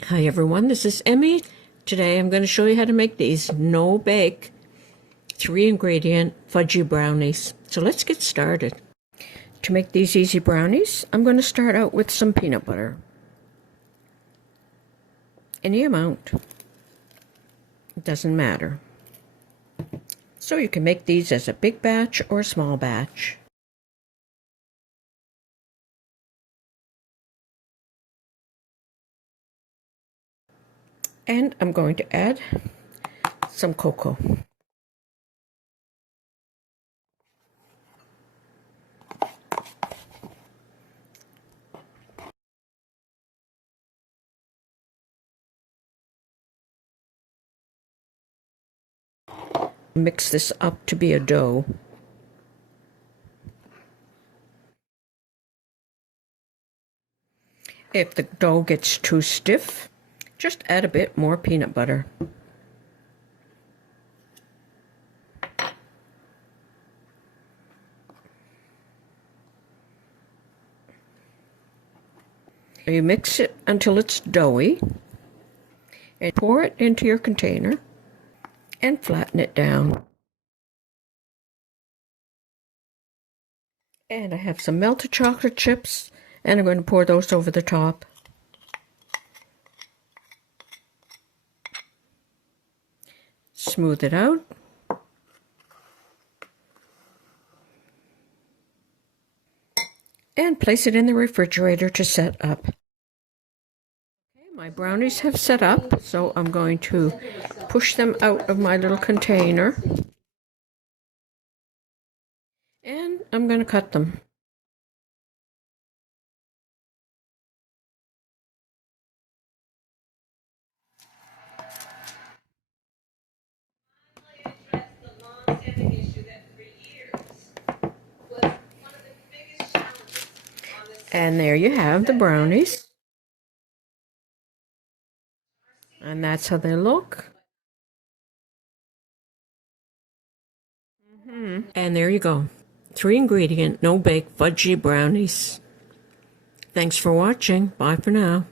Hi everyone, this is Emmy. Today I'm going to show you how to make these no-bake 3-ingredient fudgy brownies. So let's get started. To make these easy brownies, I'm going to start out with some peanut butter. Any amount. It doesn't matter. So you can make these as a big batch or a small batch. And I'm going to add some cocoa. Mix this up to be a dough. If the dough gets too stiff, just add a bit more peanut butter. You mix it until it's doughy and pour it into your container and flatten it down. And I have some melted chocolate chips and I'm going to pour those over the top. Smooth it out. And place it in the refrigerator to set up. Okay, my brownies have set up, so I'm going to push them out of my little container. And I'm going to cut them. And there you have the brownies. And that's how they look. And there you go. 3-ingredient, no-bake fudgy brownies. Thanks for watching. Bye for now.